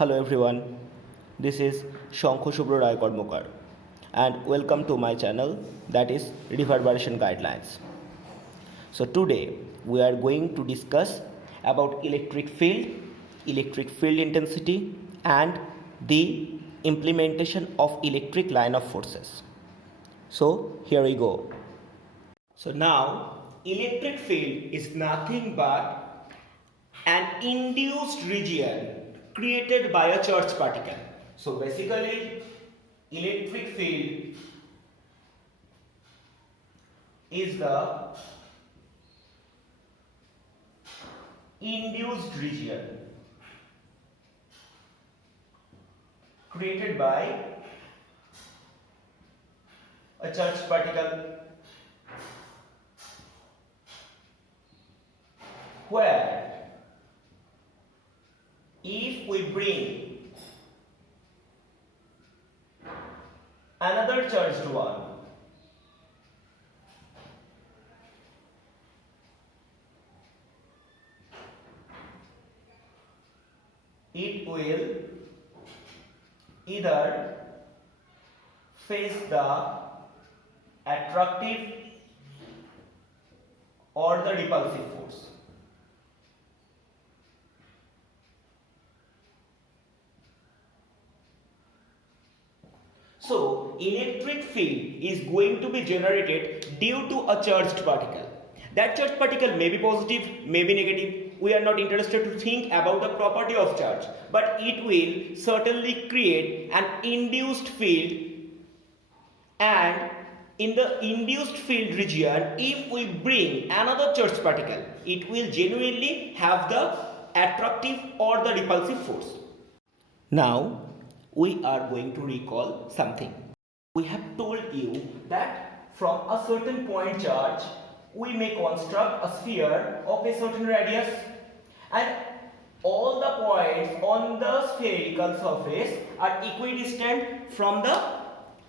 Hello everyone, this is Shankho Shubro Rai Kormokar and welcome to my channel that is Reverberation Guidelines. So today we are going to discuss about electric field intensity and the implementation of electric line of forces. So here we go. So now electric field is nothing but an induced region created by a charged particle. So basically electric field is the induced region created by a charged particle where if we bring another charged one, it will either face the attractive or the repulsive force. So electric field is going to be generated due to a charged particle. That charged particle may be positive, may be negative. We are not interested to think about the property of charge, but it will certainly create an induced field, and in the induced field region, if we bring another charged particle, it will genuinely have the attractive or the repulsive force. Now we are going to recall something. We have told you that from a certain point charge we may construct a sphere of a certain radius, and all the points on the spherical surface are equidistant from the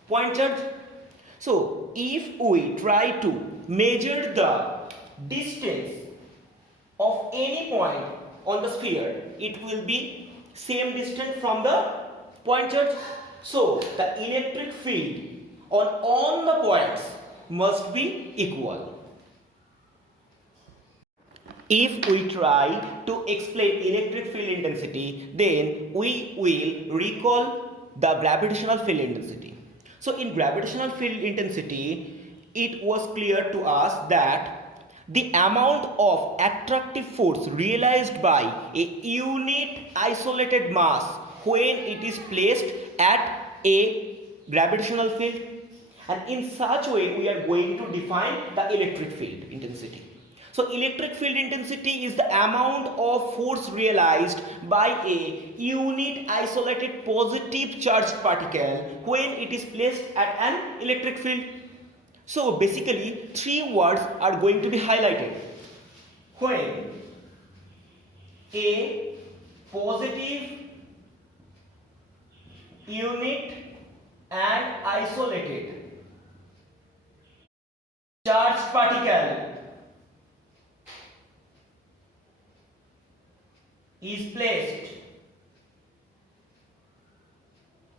point charge. So if we try to measure the distance of any point on the sphere, it will be same distance from the point charge. So the electric field on all the points must be equal. If we try to explain electric field intensity, then we will recall the gravitational field intensity. So in gravitational field intensity, it was clear to us that the amount of attractive force realized by a unit isolated mass when it is placed at a gravitational field, and in such way we are going to define the electric field intensity. So electric field intensity is the amount of force realized by a unit isolated positive charged particle when it is placed at an electric field. So basically three words are going to be highlighted. When a positive unit and isolated charged particle is placed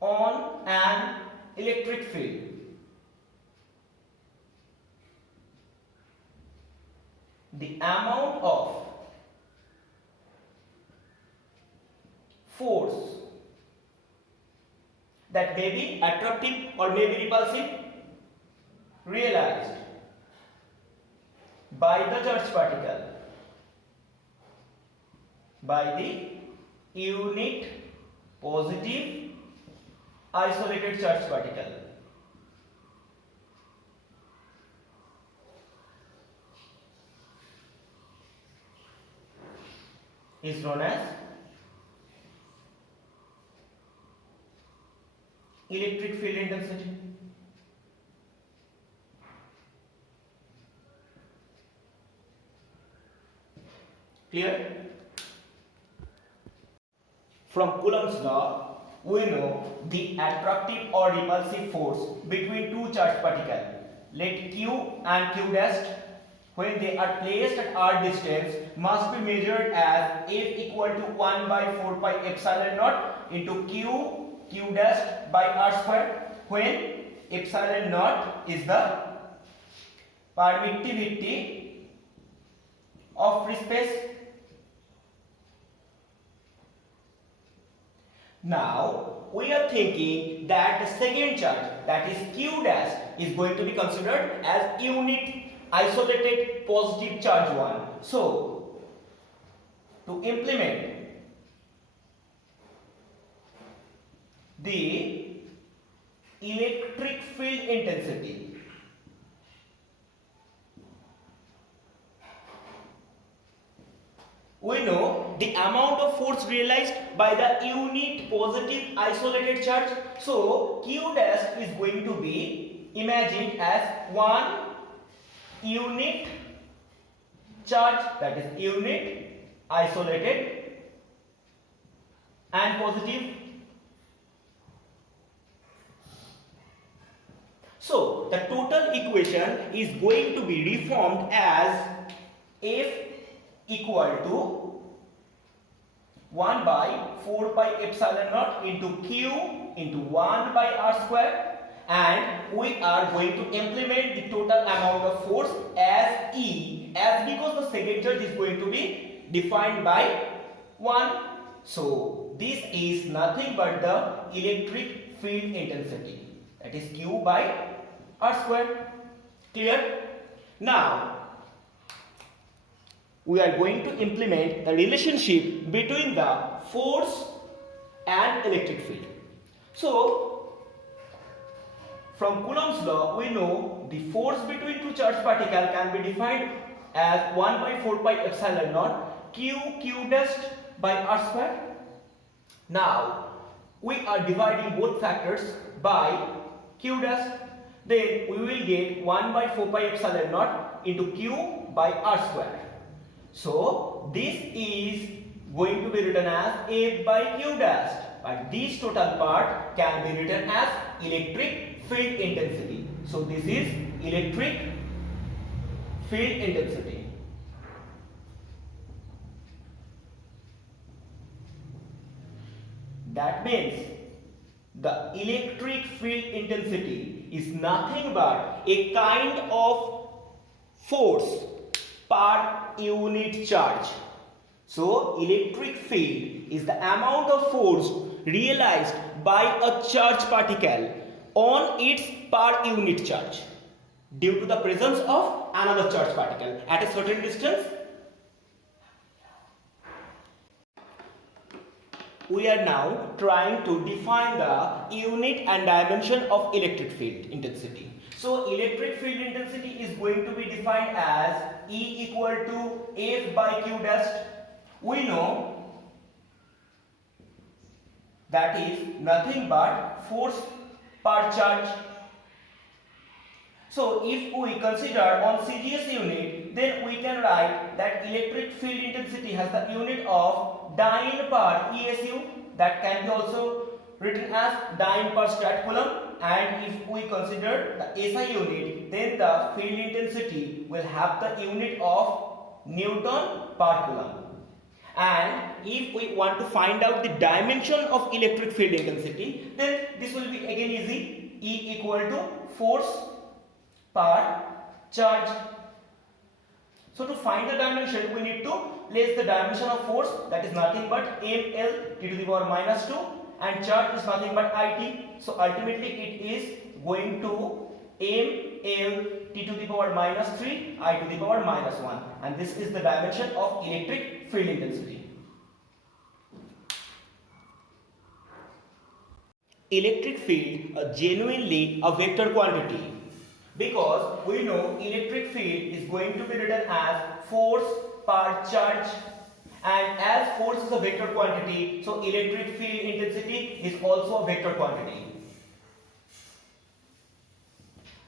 on an electric field, the amount of force that may be attractive or may be repulsive realized by the charged particle by the unit positive isolated charged particle is known as electric field intensity. Clear? From Coulomb's law, we know the attractive or repulsive force between two charged particles, let Q and Q dash when they are placed at r distance must be measured as F equal to 1 by 4 pi epsilon naught into q dash by r square, when epsilon naught is the permittivity of free space. Now we are thinking that the second charge, that is q dash, is going to be considered as unit isolated positive charge 1. So to implement the electric field intensity, we know the amount of force realized by the unit positive isolated charge. So q dash is going to be imagined as 1 unit charge, that is unit isolated and positive. So the total equation is going to be reformed as F equal to 1 by 4 pi epsilon naught into q into 1 by r square, and we are going to implement the total amount of force as E, as because the second charge is going to be defined by 1. So this is nothing but the electric field intensity, that is q by r square. Clear? Now we are going to implement the relationship between the force and electric field. So from Coulomb's law, we know the force between two charged particles can be defined as 1 by 4 pi epsilon naught q dash by r square. Now we are dividing both factors by q dash, then we will get 1 by 4 pi epsilon naught into q by r square. So this is going to be written as F by q dash, but this total part can be written as electric field intensity. So this is electric field intensity. That means the electric field intensity is nothing but a kind of force per unit charge. So electric field is the amount of force realized by a charged particle on its per unit charge due to the presence of another charged particle at a certain distance. We are now trying to define the unit and dimension of electric field intensity. So electric field intensity is going to be defined as E equal to F by q dash. We know that is nothing but force per charge. So if we consider on CGS unit, then we can write that electric field intensity has the unit of dyne per ESU, that can be also written as dyne per stat coulomb. And if we consider the SI unit, then the field intensity will have the unit of Newton per coulomb. And if we want to find out the dimension of electric field intensity, then this will be again easy. E equal to force per charge. So to find the dimension, we need to place the dimension of force, that is nothing but ml t to the power minus 2, and charge is nothing but it. So ultimately it is going to ml t to the power minus 3 I to the power minus 1, and this is the dimension of electric field intensity. Electric field are genuinely a vector quantity, because we know electric field is going to be written as force per charge, and as force is a vector quantity, so electric field intensity is also a vector quantity.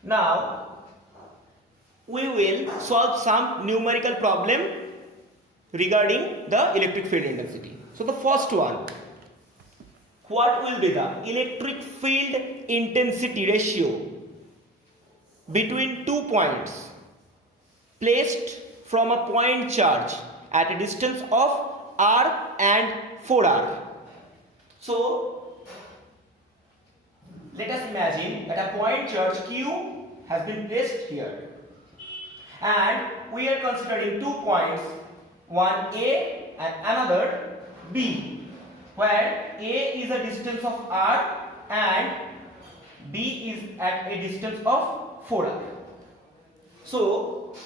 Now we will solve some numerical problem regarding the electric field intensity. So the first one, what will be the electric field intensity ratio between 2 points placed from a point charge at a distance of r and 4r. So let us imagine that a point charge Q has been placed here, and we are considering 2 points, one A and another B, where A is a distance of R and B is at a distance of 4R. So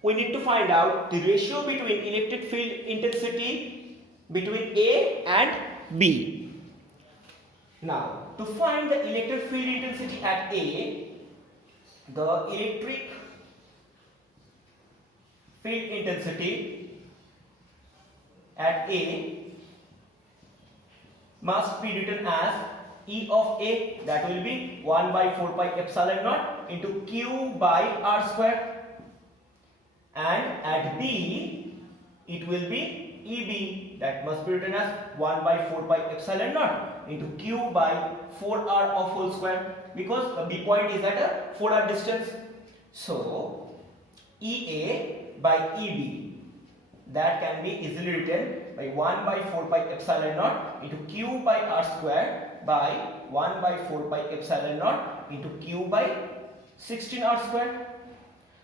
we need to find out the ratio between electric field intensity between A and B. Now, to find the electric field intensity at A, the electric field intensity at A must be written as E of A, that will be 1 by 4 pi epsilon naught into Q by R square, and at B it will be EB, that must be written as 1 by 4 pi epsilon naught into Q by 4R of whole square, because the B point is at a 4R distance. So EA by EB, that can be easily written by 1 by 4 pi epsilon naught into Q by R square by 1 by 4 pi epsilon naught into Q by 16R square.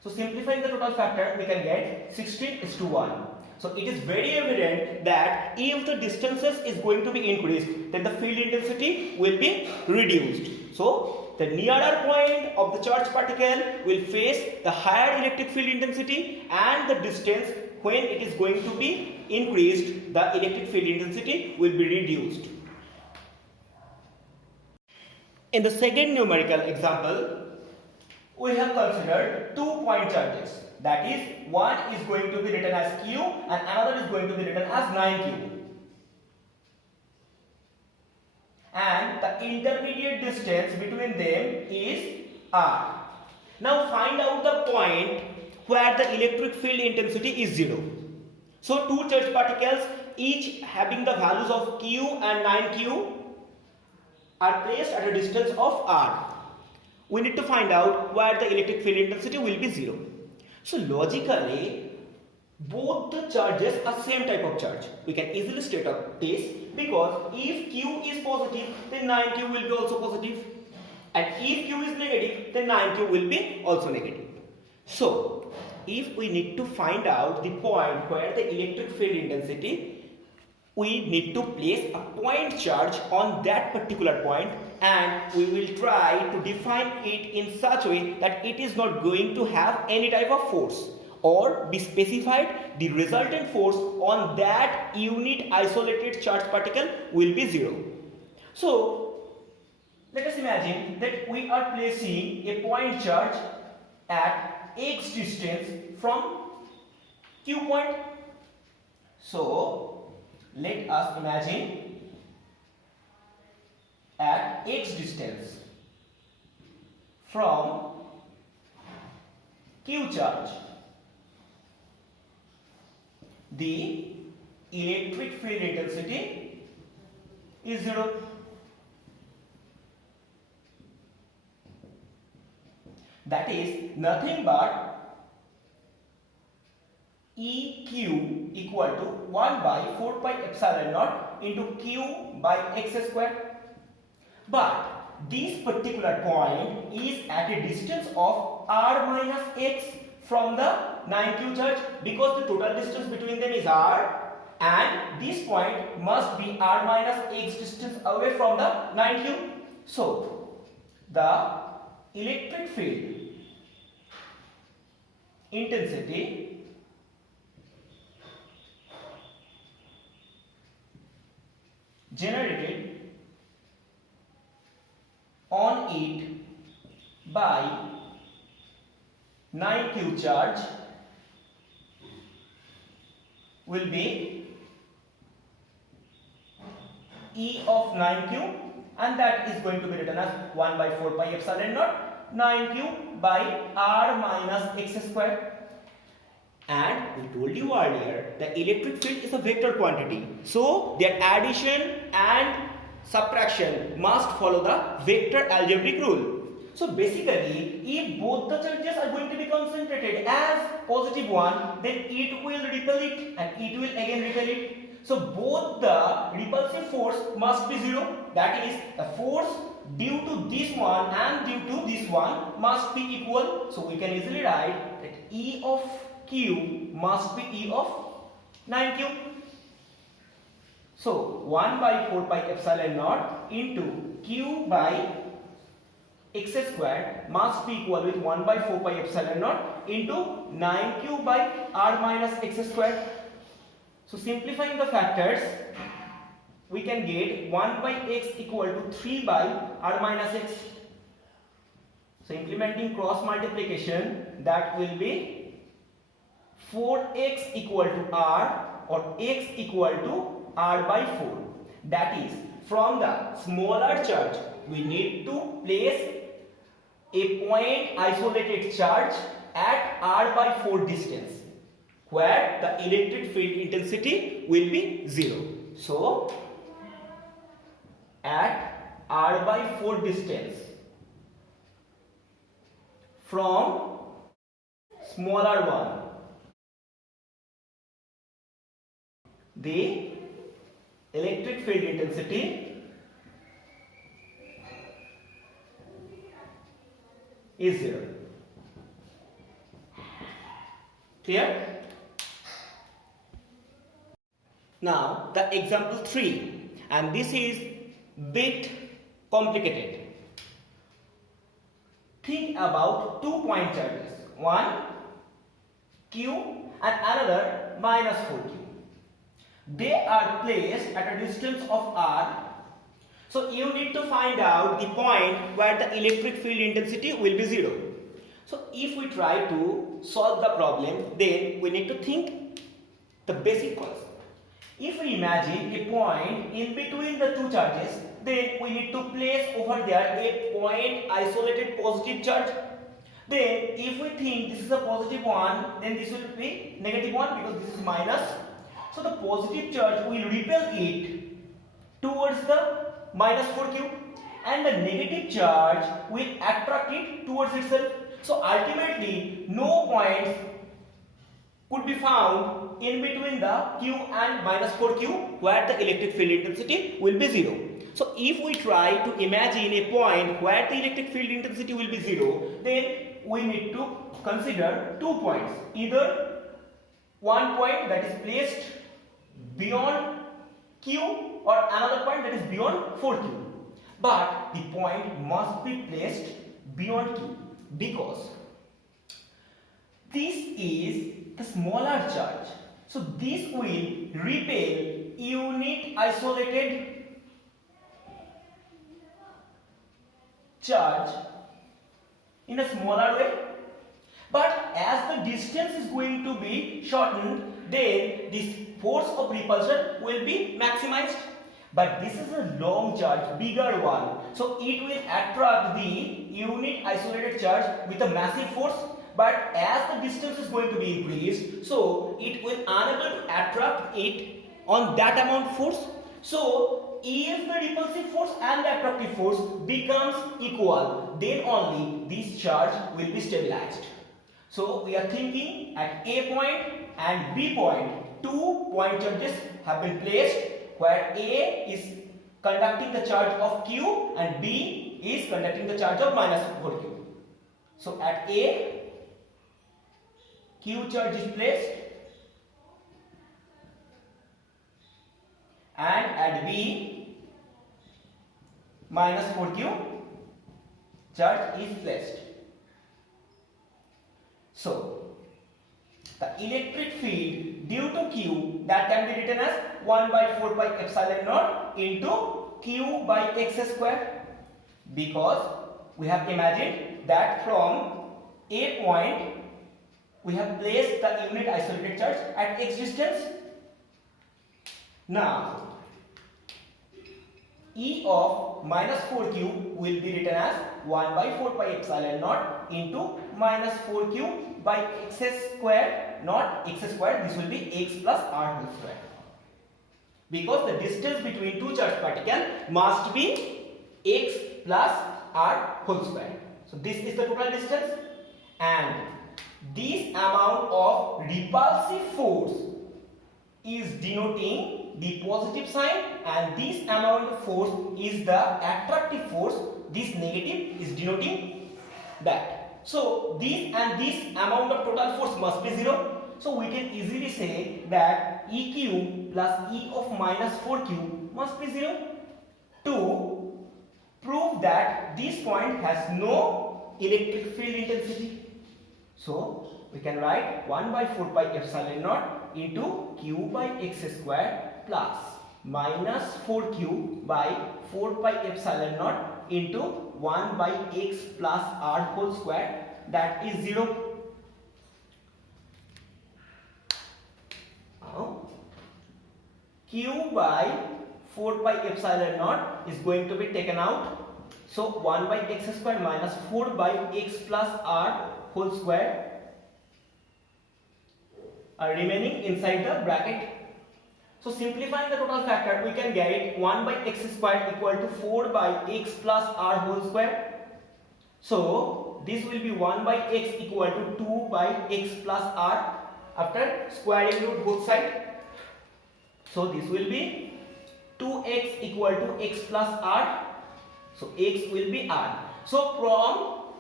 So simplifying the total factor, we can get 16:1. So it is very evident that if the distances is going to be increased, then the field intensity will be reduced. So the nearer point of the charged particle will face the higher electric field intensity, and the distance when it is going to be increased, the electric field intensity will be reduced. In the second numerical example, we have considered 2 point charges. That is, one is going to be written as Q and another is going to be written as 9Q. And the intermediate distance between them is R. Now find out the point where the electric field intensity is 0. So two charged particles, each having the values of Q and 9Q, are placed at a distance of R. We need to find out where the electric field intensity will be 0. So logically, both the charges are same type of charge. We can easily state up this, because if Q is positive, then 9Q will be also positive, and if Q is negative, then 9Q will be also negative. So if we need to find out the point where the electric field intensity, we need to place a point charge on that particular point, and we will try to define it in such a way that it is not going to have any type of force, or be specified the resultant force on that unit isolated charged particle will be 0. So let us imagine that we are placing a point charge at x distance from Q point. So let us imagine at x distance from Q charge, the electric field intensity is 0. That is nothing but EQ equal to 1 by 4 pi epsilon naught into Q by x square. But this particular point is at a distance of R minus x from the 9Q charge, because the total distance between them is R, and this point must be R minus x distance away from the 9Q. So the electric field intensity generated on it by 9Q charge will be E of 9Q, and that is going to be written as 1 by 4 pi epsilon naught 9Q by R minus x square. And we told you earlier, the electric field is a vector quantity, so their addition and subtraction must follow the vector algebraic rule. So basically, if both the charges are going to be concentrated as positive one, then it will repel it and it will again repel it. So both the repulsive force must be 0. That is, the force due to this one and due to this one must be equal. So we can easily write that E of Q must be E of 9Q. So 1 by 4 pi epsilon naught into Q by x squared must be equal with 1 by 4 pi epsilon naught into 9Q by r minus x squared. So simplifying the factors, we can get 1 by x equal to 3 by r minus x. So implementing cross multiplication, that will be 4x equal to r or x equal to r by 4. That is, from the smaller charge we need to place a point isolated charge at r by 4 distance, where the electric field intensity will be 0. So at r by 4 distance from smaller one, the electric field intensity is 0. Clear? Now the example 3, and this is bit complicated. Think about 2 point charges, one Q and another minus 4Q. They are placed at a distance of r. So you need to find out the point where the electric field intensity will be 0. So if we try to solve the problem, then we need to think the basic concept. If we imagine a point in between the two charges, then we need to place over there a point isolated positive charge. Then if we think this is a positive one, then this will be negative one because this is minus. So the positive charge will repel it towards the minus 4Q, and the negative charge will attract it towards itself. So ultimately no points could be found in between the Q and minus 4Q where the electric field intensity will be 0. So if we try to imagine a point where the electric field intensity will be 0, then we need to consider 2 points. Either one point that is placed beyond Q or another point that is beyond 4Q. But the point must be placed beyond Q because this is the smaller charge. So this will repel unit isolated charge in a smaller way. But as the distance is going to be shortened, then this force of repulsion will be maximized. But this is a long charge, bigger one. So it will attract the unit isolated charge with a massive force. But as the distance is going to be increased, so it will unable to attract it on that amount of force. So if the repulsive force and the attractive force becomes equal, then only this charge will be stabilized. So we are thinking at A point and B point, 2 point charges have been placed where A is conducting the charge of Q and B is conducting the charge of minus 4Q. So at A, Q charge is placed and at B, minus 4Q charge is placed. So the electric field due to Q, that can be written as 1 by 4 pi epsilon naught into Q by x square, because we have imagined that from A point we have placed the unit isolated charge at x distance. Now E of minus 4Q will be written as 1 by 4 pi epsilon naught into minus 4Q by x square, not x square, this will be x plus r whole square. Because the distance between two charged particles must be x plus r whole square. So this is the total distance, and this amount of repulsive force is denoting the positive sign, and this amount of force is the attractive force. This negative is denoting that. So this and this amount of total force must be 0. So we can easily say that EQ plus E of minus 4Q must be 0. To prove that this point has no electric field intensity. So we can write 1 by 4 pi epsilon naught into Q by x square plus minus 4Q by 4 pi epsilon naught into 1 by x plus r whole square, that is 0. Now Q by 4 pi epsilon naught is going to be taken out. So 1 by x square minus 4 by x plus r whole square are remaining inside the bracket. So simplifying the total factor, we can get 1 by x square equal to 4 by x plus r whole square. So this will be 1 by x equal to 2 by x plus r after squaring root both sides. So this will be 2x equal to x plus r. So x will be r. So from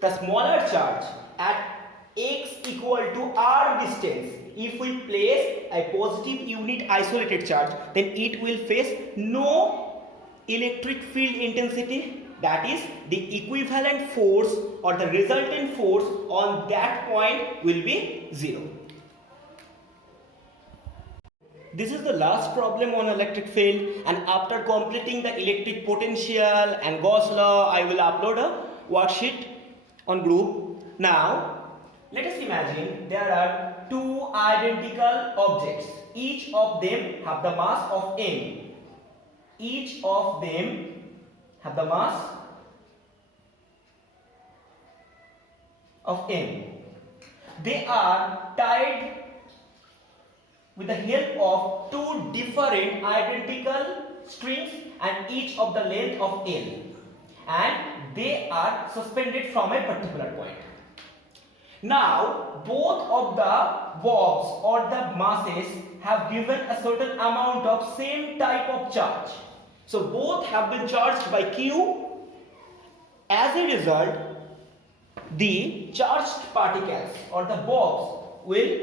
the smaller charge at x equal to r distance, if we place a positive unit isolated charge, then it will face no electric field intensity. That is, the equivalent force or the resultant force on that point will be 0. This is the last problem on electric field, and after completing the electric potential and Gauss law, I will upload a worksheet on group. Now let us imagine there are two identical objects. Each of them have the mass of m. Each of them have the mass of m. They are tied with the help of two different identical strings and each of the length of L, and they are suspended from a particular point. Now both of the bobs or the masses have given a certain amount of same type of charge. So both have been charged by Q. As a result, the charged particles or the bobs will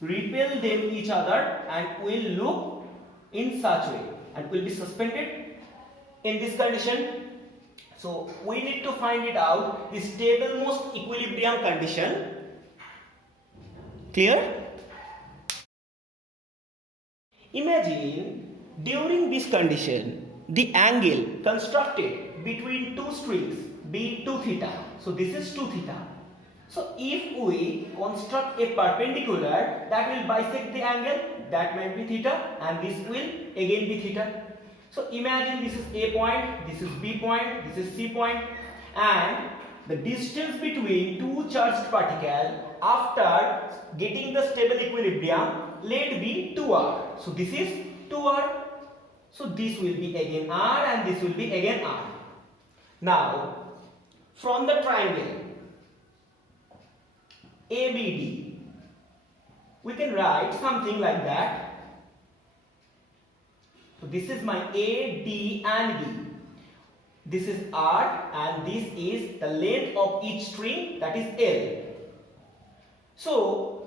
repel them each other and will look in such way and will be suspended in this condition. So we need to find it out, the stable most equilibrium condition. Clear? Imagine during this condition the angle constructed between two strings be 2 theta. So this is 2 theta. So if we construct a perpendicular that will bisect the angle, that might be theta, and this will again be theta. So imagine this is A point, this is B point, this is C point, and the distance between two charged particles after getting the stable equilibrium, let be 2r. So this is 2r. So this will be again r and this will be again r. Now from the triangle ABD, we can write something like that. So this is my A, D and B. This is R and this is the length of each string, that is L. So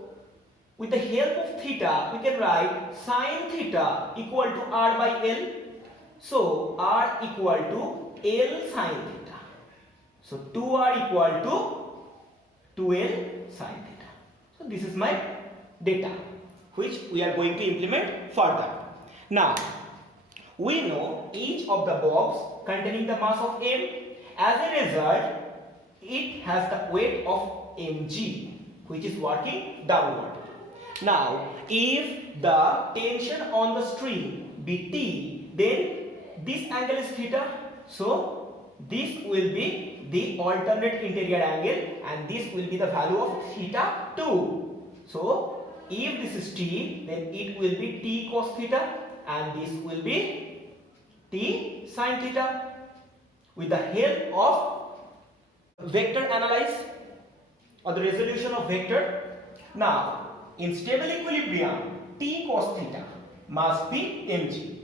with the help of theta, we can write sine theta equal to R by L. So R equal to L sine theta. So 2R equal to 2L sine theta. So this is my data which we are going to implement further. Now we know each of the bobs containing the mass of m. As a result, it has the weight of mg, which is working downward. Now if the tension on the string be T, then this angle is theta. So this will be the alternate interior angle and this will be the value of theta 2. So if this is T, then it will be T cos theta and this will be T sin theta. With the help of vector analysis or the resolution of vector. Now in stable equilibrium, T cos theta must be mg.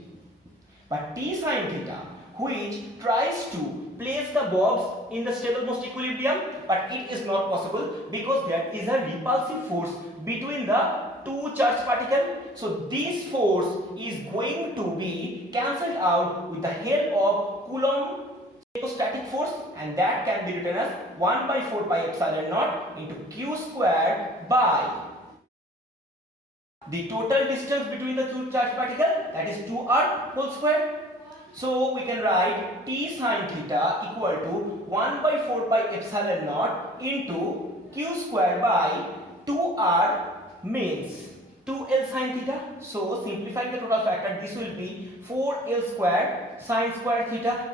But T sin theta, which tries to place the bobs in the stable most equilibrium, but it is not possible because there is a repulsive force between the two charged particles. So this force is going to be cancelled out with the help of Coulomb electrostatic force, and that can be written as 1 by 4 pi epsilon naught into q square by the total distance between the two charged particles, that is 2r whole square. So we can write T sin theta equal to 1 by 4 pi epsilon naught into q square by 2r means 2l sin theta. So simplifying the total factor, this will be 4l square sin square theta.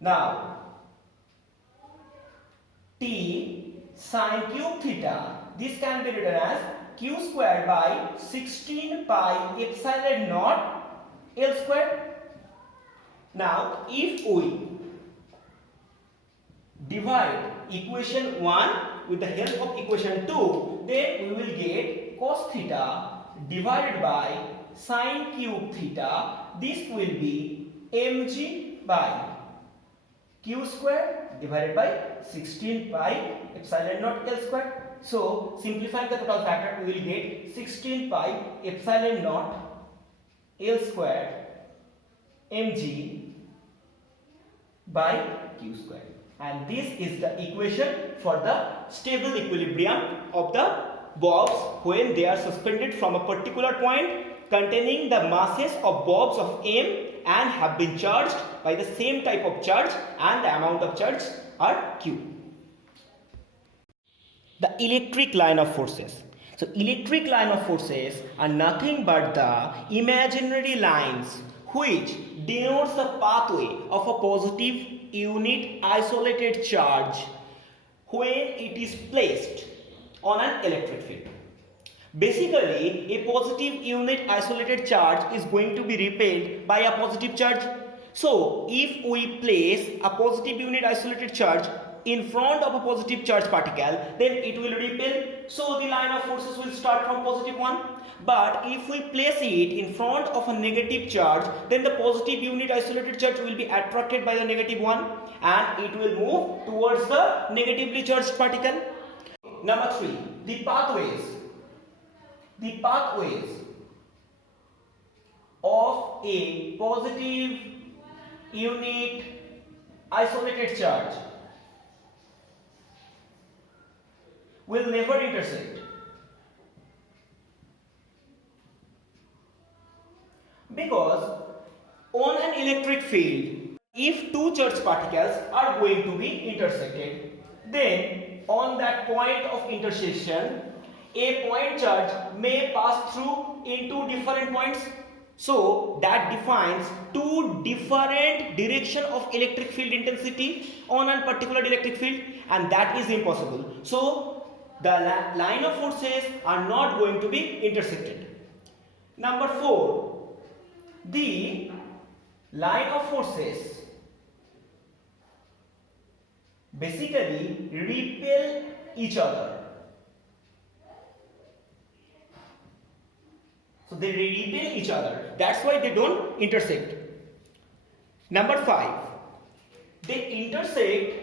Now T sin cube theta, this can be written as q square by 16 pi epsilon naught l square. Now if we divide equation 1 with the help of equation 2, then we will get cos theta divided by sin cube theta. This will be mg by q square divided by 16 pi epsilon naught l square. So simplifying the total factor, we will get 16 pi epsilon naught l square mg by q square, and this is the equation for the stable equilibrium of the bobs when they are suspended from a particular point containing the masses of bobs of m and have been charged by the same type of charge, and the amount of charge are q. The electric line of forces. So electric line of forces are nothing but the imaginary lines which denotes the pathway of a positive unit isolated charge when it is placed on an electric field. Basically, a positive unit isolated charge is going to be repelled by a positive charge. So if we place a positive unit isolated charge in front of a positive charge particle, then it will repel. So the line of forces will start from positive 1. But if we place it in front of a negative charge, then the positive unit isolated charge will be attracted by the negative 1 and it will move towards the negatively charged particle. Number 3, the pathways. The pathways of a positive unit isolated charge will never intersect, because on an electric field, if two charged particles are going to be intersected, then on that point of intersection, a point charge may pass through in two different points. So that defines two different direction of electric field intensity on a particular electric field, and that is impossible. So the line of forces are not going to be intersected. Number 4, the line of forces basically repel each other. So they repel each other. That's why they don't intersect. Number 5, they intersect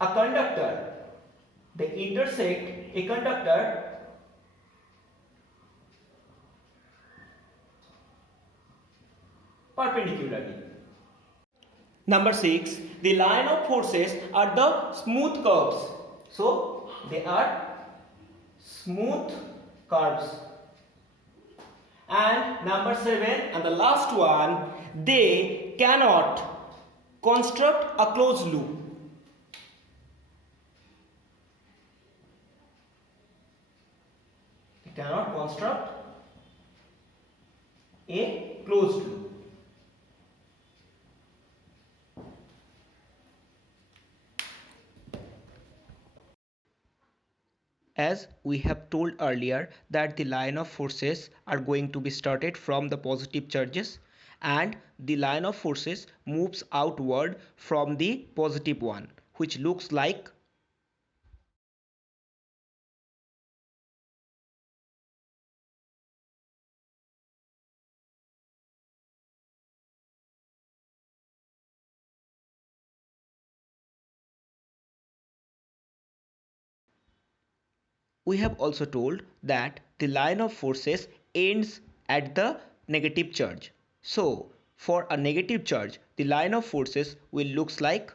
a conductor. They intersect a conductor perpendicularly. Number 6, the line of forces are the smooth curves. So they are smooth curves. And number 7, and the last one, they cannot construct a closed loop. They cannot construct a closed loop. As we have told earlier that the line of forces are going to be started from the positive charges, and the line of forces moves outward from the positive one, which looks like We have also told that the line of forces ends at the negative charge. So, for a negative charge, the line of forces will looks like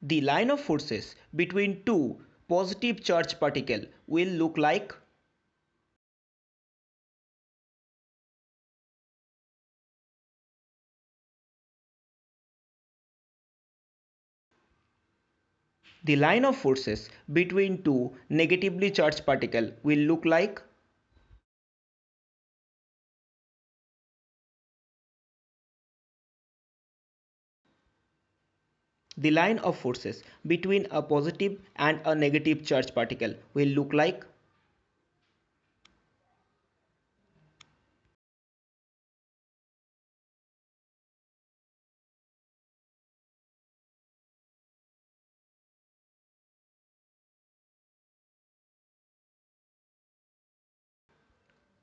the line of forces between two positive charge particle will look like the line of forces between two negatively charged particle will look like the line of forces between a positive and a negative charged particle will look like.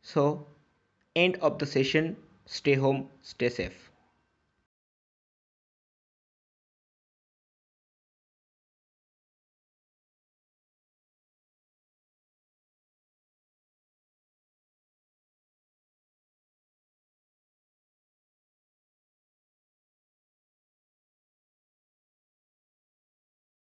So, end of the session. Stay home, stay safe.